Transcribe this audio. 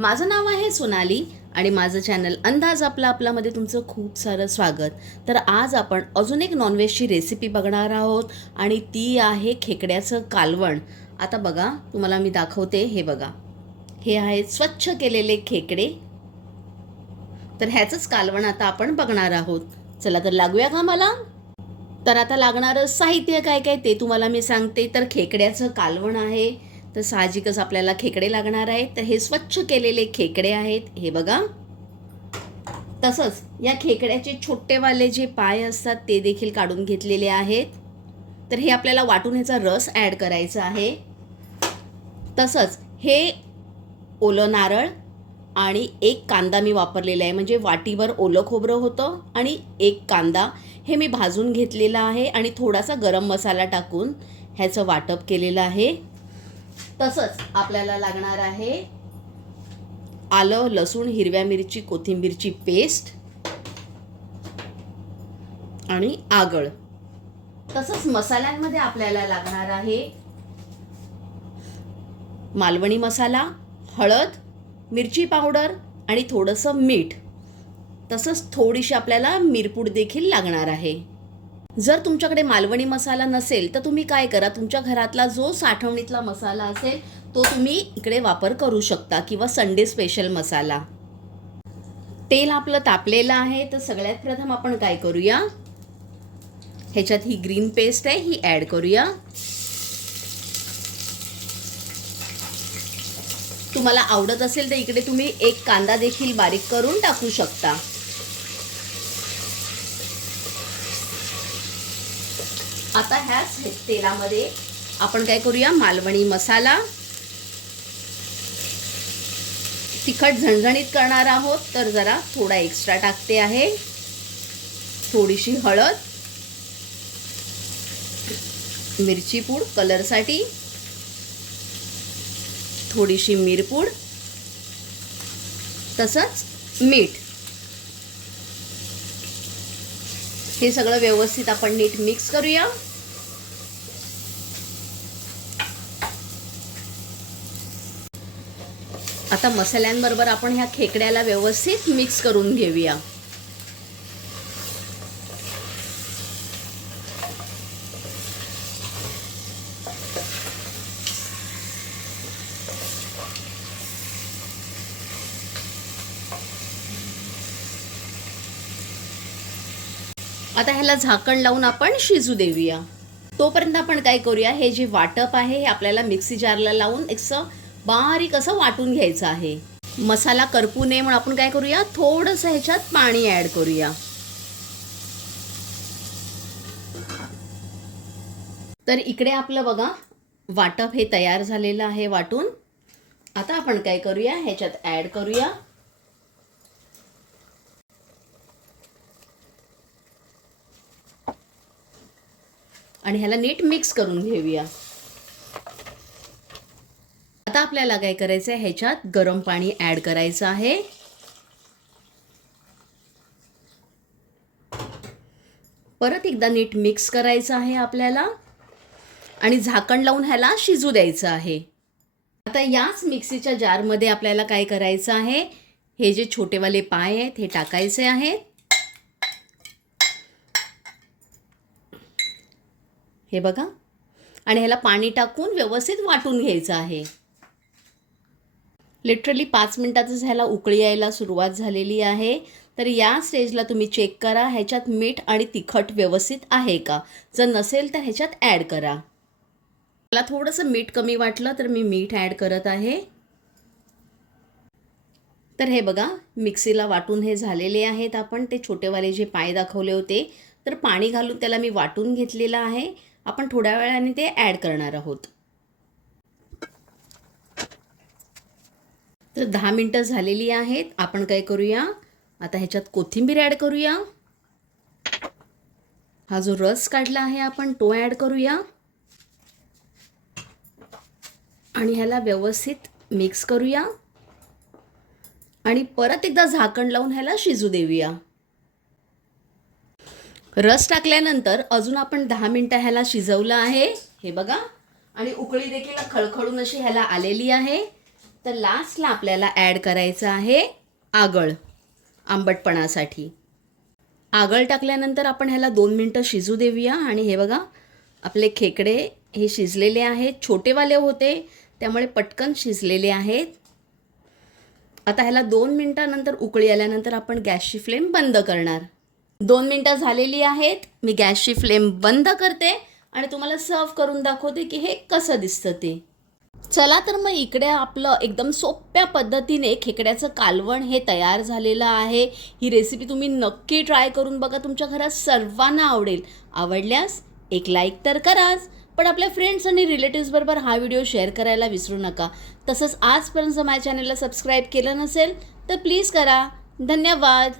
माझं नाव आहे सोनाली आणि माझं चॅनल अंदाज आपलामध्ये तुमचं खूप सारं स्वागत. तर आज आपण अजून एक नॉनव्हेजची रेसिपी बघणार आहोत आणि ती आहे खेकड्याचं कालवण. आता बघा, तुम्हाला मी दाखवते. हे बघा, हे आहेत स्वच्छ केलेले खेकडे. तर ह्याचंच कालवण आता आपण बघणार आहोत. चला तर लागूया कामाला. तर आता लागणारं साहित्य काय काय ते तुम्हाला मी सांगते. तर खेकड्याचं कालवण आहे, तर साहजिकच आपल्याला खेकडे लागणार आहेत. तर हे स्वच्छ केलेले खेकडे आहेत, हे बघा. तसंच या खेकड्याचे छोटेवाले जे पाय असतात ते देखील काढून घेतलेले आहेत. तर हे आपल्याला वाटून ह्याचा रस ॲड करायचा आहे. तसंच हे ओलं नारळ आणि एक कांदा मी वापरलेला आहे, म्हणजे वाटीवर ओलं खोबरं होतं आणि एक कांदा हे मी भाजून घेतलेला आहे आणि थोडासा गरम मसाला टाकून ह्याचं वाटप केलेलं आहे. तसंच आपल्याला लागणार आहे आलं, लसूण, हिरव्या मिरची, कोथिंबीरची पेस्ट आणि आगळ. तसंच मसाल्यांमध्ये आपल्याला लागणार आहे मालवणी मसाला, हळद, मिरची पावडर आणि थोडंसं मीठ. तसंच थोडीशी आपल्याला मिरपूड देखील लागणार आहे. जर तुमच्याकडे मालवणी मसाला नसेल तर तुम्ही काय करा, तुमच्या घरातला जो साठवणीतला मसाला असेल तो तुम्ही इकडे वापर करू शकता, किंवा संडे स्पेशल मसाला. तेल आपलं तापलेलं आहे. तर सगळ्यात प्रथम आपण काय करूया, ह्याच्यात ही ग्रीन पेस्ट आहे ही ॲड करूया. तुम्हाला आवडत असेल तर इकडे तुम्ही एक कांदा देखील बारीक करून टाकू शकता. आता ह्याच तेलामध्ये आपण काय करूया, मालवणी मसाला, तिखट झणझणीत करणार आहोत तर जरा थोडा एक्स्ट्रा टाकते आहे. थोडीशी हळद, मिरची पूड कलरसाठी, थोडीशी मिरपूड, तसंच मीठ. हे सगळं व्यवस्थित आपण नीट मिक्स करूया. आता मसाल्यांबरोबर आपण ह्या खेकड्याला व्यवस्थित मिक्स करून घेऊया. आता ह्याला झाकण लावून आपण शिजू देऊया. तोपर्यंत आपण काय करूया, हे जे वाटप आहे हे आपल्याला मिक्सी जारला लावून एकसं बारीक असं वाटून घ्यायचं आहे. मसाला करपू नये म्हणून आपण काय करूया, थोडंसं ह्याच्यात पाणी ॲड करूया. तर इकडे आपलं बघा वाटप हे तयार झालेलं आहे वाटून. आता आपण काय करूया, ह्याच्यात ॲड करूया आणि ह्याला नीट मिक्स करून घेऊया. आता आपल्याला काय करायचं आहे, ह्याच्यात गरम पाणी ॲड करायचं आहे. परत एकदा नीट मिक्स करायचं आहे आपल्याला आणि झाकण लावून ह्याला शिजू द्यायचं आहे. आता याच मिक्सीच्या जारमध्ये आपल्याला काय करायचं आहे, हे जे छोटेवाले पाय आहेत हे टाकायचे आहेत. हे बघा, आणि ह्याला पाणी टाकून व्यवस्थित वाटून घ्यायचं आहे. लिटरली 5 मिनिटातच ह्याला उकळी यायला सुरुवात झालेली आहे. तर या स्टेजला तुम्ही चेक करा ह्याच्यात मीठ आणि तिखट व्यवस्थित आहे का. जर नसेल तर ह्याच्यात ॲड करा. मला थोडंसं मीठ कमी वाटलं तर मी मीठ ॲड करत आहे. तर हे बघा, मिक्सीला वाटून हे झालेले आहेत. आपण ते छोटेवाले जे पाय दाखवले होते तर पाणी घालून त्याला मी वाटून घेतलेलं आहे. आपण थोड्या वेळाने ते ॲड करणार आहोत. तर 10 मिनिटं झालेली आहेत. आपण काय करूया, आता ह्याच्यात कोथिंबीर ॲड करूया. हा जो रस काढला आहे आपण तो ॲड करूया आणि ह्याला व्यवस्थित मिक्स करूया आणि परत एकदा झाकण लावून ह्याला शिजू देऊया. रस टाकल्यानंतर अजून आपण 10 मिनिटं ह्याला शिजवलं आहे. हे बघा, आणि उकळी देखील खळखळून अशी ह्याला आलेली आहे. तर लास्टला आपल्याला ॲड करायचं आहे आगळ आंबटपणासाठी. आगळ टाकल्यानंतर आपण ह्याला 2 मिनटं शिजू देऊया. आणि हे बघा आपले खेकडे हे शिजलेले आहेत. छोटेवाले होते त्यामुळे पटकन शिजलेले आहेत. आता ह्याला 2 मिनटानंतर उकळी आल्यानंतर आपण गॅसची फ्लेम बंद करणार. 2 मिनटं झालेली आहेत. मी गॅसची फ्लेम बंद करते आणि तुम्हाला सर्व करून दाखवते की हे कसं दिसतं ते. चला तर मग इकडे आपलं एकदम सोप्या पद्धतीने खेकड्याचं कालवण हे तयार झालेलं आहे. ही रेसिपी तुम्ही नक्की ट्राय करून बघा. तुमच्या घरात सर्वांना आवडेल. आवडल्यास एक लाईक तर कराच, पण आपल्या फ्रेंड्स आणि रिलेटिव्सबरोबर हा व्हिडिओ शेअर करायला विसरू नका. तसंच आजपर्यंत माझ्या चॅनलला सबस्क्राईब केलं नसेल तर प्लीज करा. धन्यवाद.